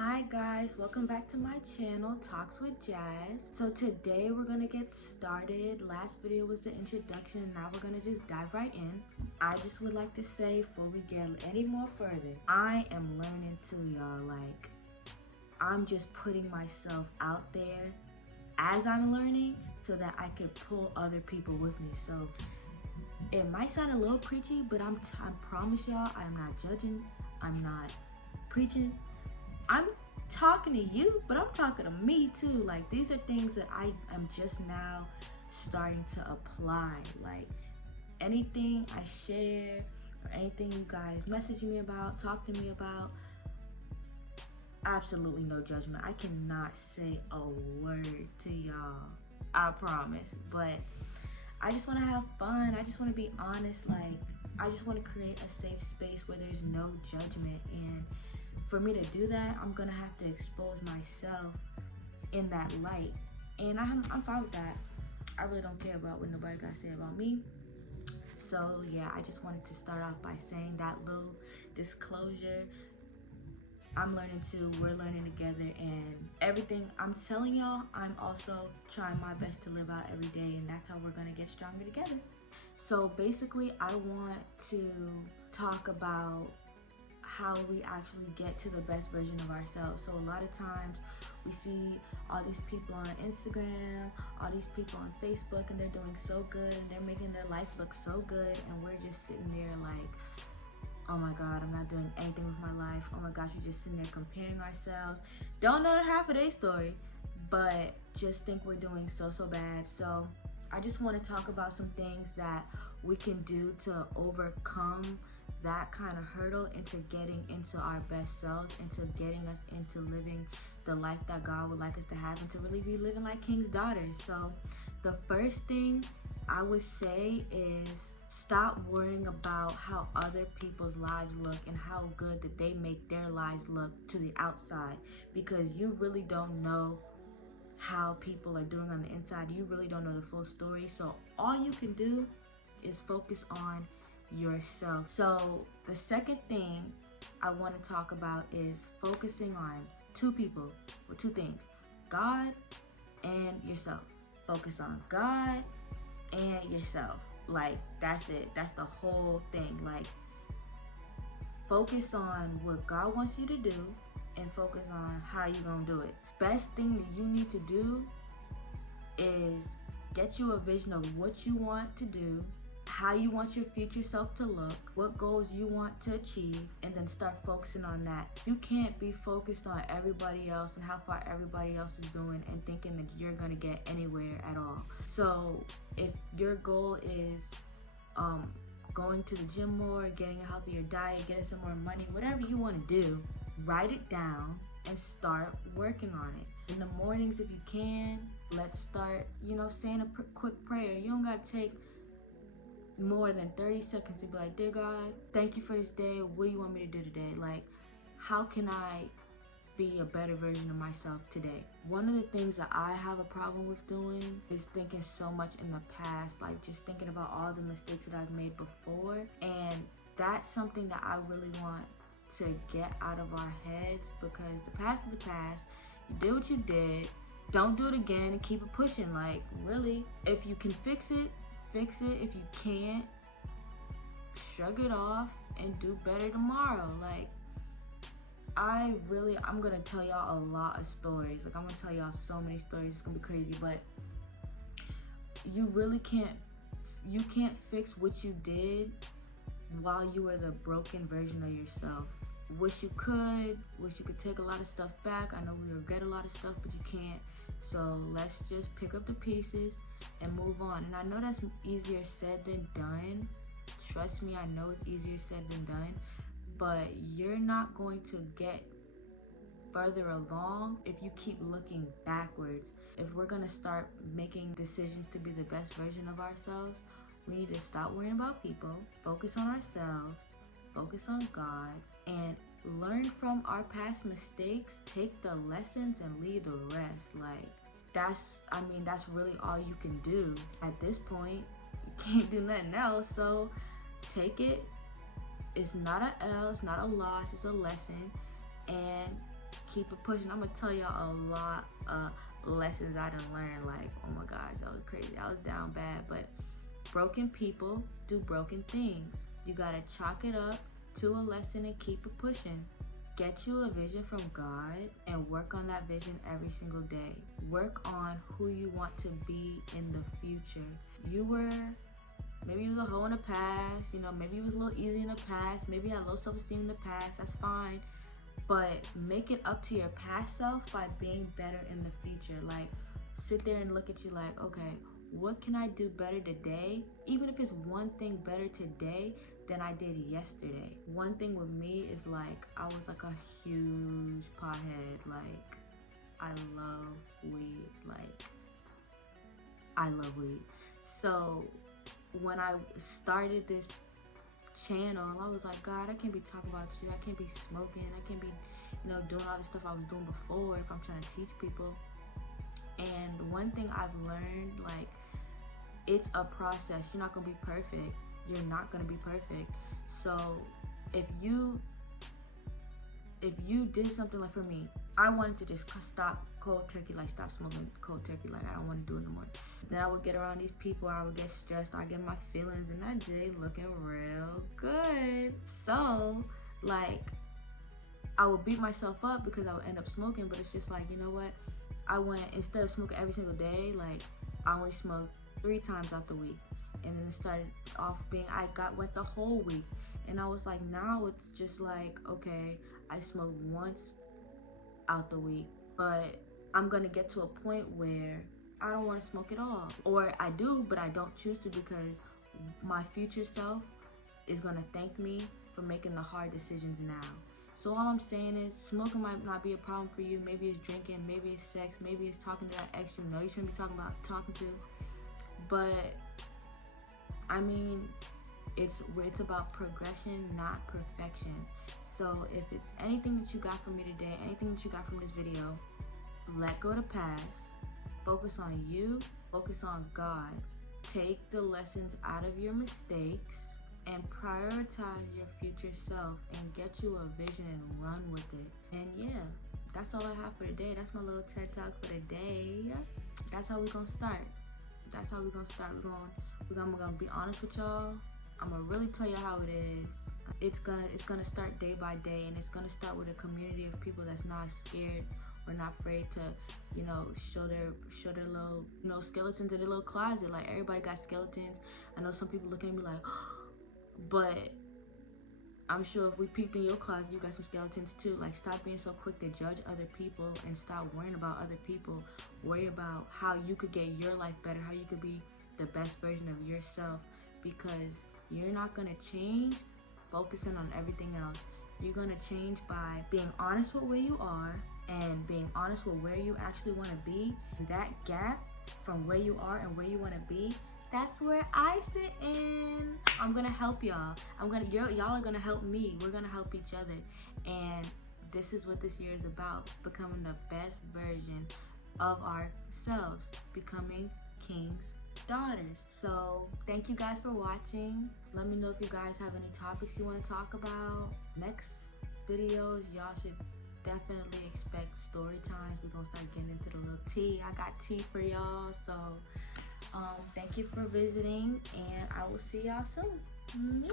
Hi guys, welcome back to my channel, Talks with Jazz. So today we're gonna get started. Last video was the introduction and now we're gonna just dive right in. I just would like to say before we get any more further, I am learning too, y'all. Like, I'm just putting myself out there as I'm learning so that I could pull other people with me. So it might sound a little preachy, but I promise y'all, I'm not judging, I'm not preaching. I'm talking to you, but I'm talking to me too. Like, these are things that I am just now starting to apply. Like, anything I share or anything you guys message me about, talk to me about, absolutely no judgment. I cannot say a word to y'all, I promise. But I just want to have fun. I just want to be honest. Like, I just want to create a safe space where there's no judgment. And for me to do that, I'm gonna have to expose myself in that light. And I'm fine with that. I really don't care about what nobody gotta say about me. So yeah, I just wanted to start off by saying that little disclosure. I'm learning too, we're learning together, and everything I'm telling y'all, I'm also trying my best to live out every day, and that's how we're gonna get stronger together. So basically, I want to talk about how we actually get to the best version of ourselves. So a lot of times we see all these people on Instagram, all these people on Facebook, and they're doing so good and they're making their life look so good, and we're just sitting there like, oh my God, I'm not doing anything with my life. Oh my gosh, we're just sitting there comparing ourselves. Don't know half of their story, but just think we're doing so bad. So I just want to talk about some things that we can do to overcome that kind of hurdle into getting into our best selves, into getting us into living the life that God would like us to have, and to really be living like King's daughters. So the first thing I would say is stop worrying about how other people's lives look and how good that they make their lives look to the outside, because you really don't know how people are doing on the inside. You really don't know the full story. So all you can do is focus on yourself. So the second thing I want to talk about is focusing on two people, or two things: God and yourself. Focus on God and yourself. Like, that's it. That's the whole thing. Like, focus on what God wants you to do and focus on how you're gonna do it. Best thing that you need to do is get you a vision of what you want to do, how you want your future self to look, what goals you want to achieve, and then start focusing on that. You can't be focused on everybody else and how far everybody else is doing and thinking that you're gonna get anywhere at all. So if your goal is going to the gym more, getting a healthier diet, getting some more money, whatever you want to do, write it down and start working on it. In the mornings, if you can, let's start, saying a quick prayer. You don't gotta take more than 30 seconds to be like, dear God, thank you for this day. What do you want me to do today? Like, how can I be a better version of myself today? One of the things that I have a problem with doing is thinking so much in the past, like just thinking about all the mistakes that I've made before. And that's something that I really want to get out of our heads, because the past is the past. You did what you did. Don't do it again and keep it pushing. Like, really, if you can fix it, fix it. If you can't, shrug it off and do better tomorrow. Like, I'm gonna tell y'all a lot of stories. Like, I'm gonna tell y'all so many stories, it's gonna be crazy, but you really can't fix what you did while you were the broken version of yourself. Wish you could take a lot of stuff back. I know we regret a lot of stuff, but you can't. So let's just pick up the pieces and move on. And I know that's easier said than done. Trust me, I know it's easier said than done. But you're not going to get further along if you keep looking backwards. If we're gonna start making decisions to be the best version of ourselves, we need to stop worrying about people, focus on ourselves, focus on God, and learn from our past mistakes, take the lessons and leave the rest. Like, that's really all you can do. At this point, you can't do nothing else, so take it. It's not an L, it's not a loss, it's a lesson. And keep it pushing. I'm gonna tell y'all a lot of lessons I done learned. Like, oh my gosh, that was crazy. I was down bad. But broken people do broken things. You gotta chalk it up to a lesson and keep it pushing. Get you a vision from God and work on that vision every single day. Work on who you want to be in the future. Maybe you was a hoe in the past, you know, maybe you was a little easy in the past, maybe you had low self-esteem in the past, that's fine. But make it up to your past self by being better in the future. Like, sit there and look at you like, okay, what can I do better today? Even if it's one thing better today than I did yesterday. One thing with me is like, I was like a huge pothead. Like, I love weed. Like, I love weed. So when I started this channel, I was like, God, I can't be talking about you. I can't be smoking. I can't be, you know, doing all the stuff I was doing before if I'm trying to teach people. And one thing I've learned, like, it's a process. You're not gonna be perfect. You're not gonna be perfect. So if you did something, like for me, I wanted to just stop cold turkey, like stop smoking cold turkey, like I don't want to do it no more. Then I would get around these people, I would get stressed, I get my feelings, and that day looking real good. So like, I would beat myself up because I would end up smoking, but it's just like, you know what? Instead of smoking every single day, like I only smoked 3 times out the week. And then it started off being, went the whole week. And I was like, now it's just like, okay, I smoke once out the week, but I'm gonna get to a point where I don't want to smoke at all. Or I do, but I don't choose to, because my future self is gonna thank me for making the hard decisions now. So all I'm saying is, smoking might not be a problem for you. Maybe it's drinking, maybe it's sex, maybe it's talking to that ex you know you shouldn't be talking to. But I mean, it's about progression, not perfection. So if it's anything that you got from me today, anything that you got from this video, let go of the past, focus on you, focus on God. Take the lessons out of your mistakes and prioritize your future self and get you a vision and run with it. And yeah, that's all I have for today. That's my little TED Talk for the day. That's how we're gonna start. That's how we're gonna start. I'm gonna be honest with y'all. I'm gonna really tell you how it is. It's gonna start day by day, and it's gonna start with a community of people that's not scared or not afraid to, you know, show their little, you know, skeletons in their little closet. Like, everybody got skeletons. I know some people looking at me like, but I'm sure if we peeped in your closet, you got some skeletons too. Like, stop being so quick to judge other people and stop worrying about other people. Worry about how you could get your life better, how you could be the best version of yourself, because you're not gonna change focusing on everything else. You're gonna change by being honest with where you are and being honest with where you actually want to be. That gap from where you are and where you want to be, that's where I fit in. I'm gonna help y'all. Y'all are gonna help me. We're gonna help each other. And this is what this year is about: becoming the best version of ourselves, becoming king's daughters. So thank you guys for watching. Let me know if you guys have any topics you want to talk about. Next videos, y'all should definitely expect story times. We're gonna start getting into the little tea. I got tea for y'all. So thank you for visiting, and I will see y'all soon.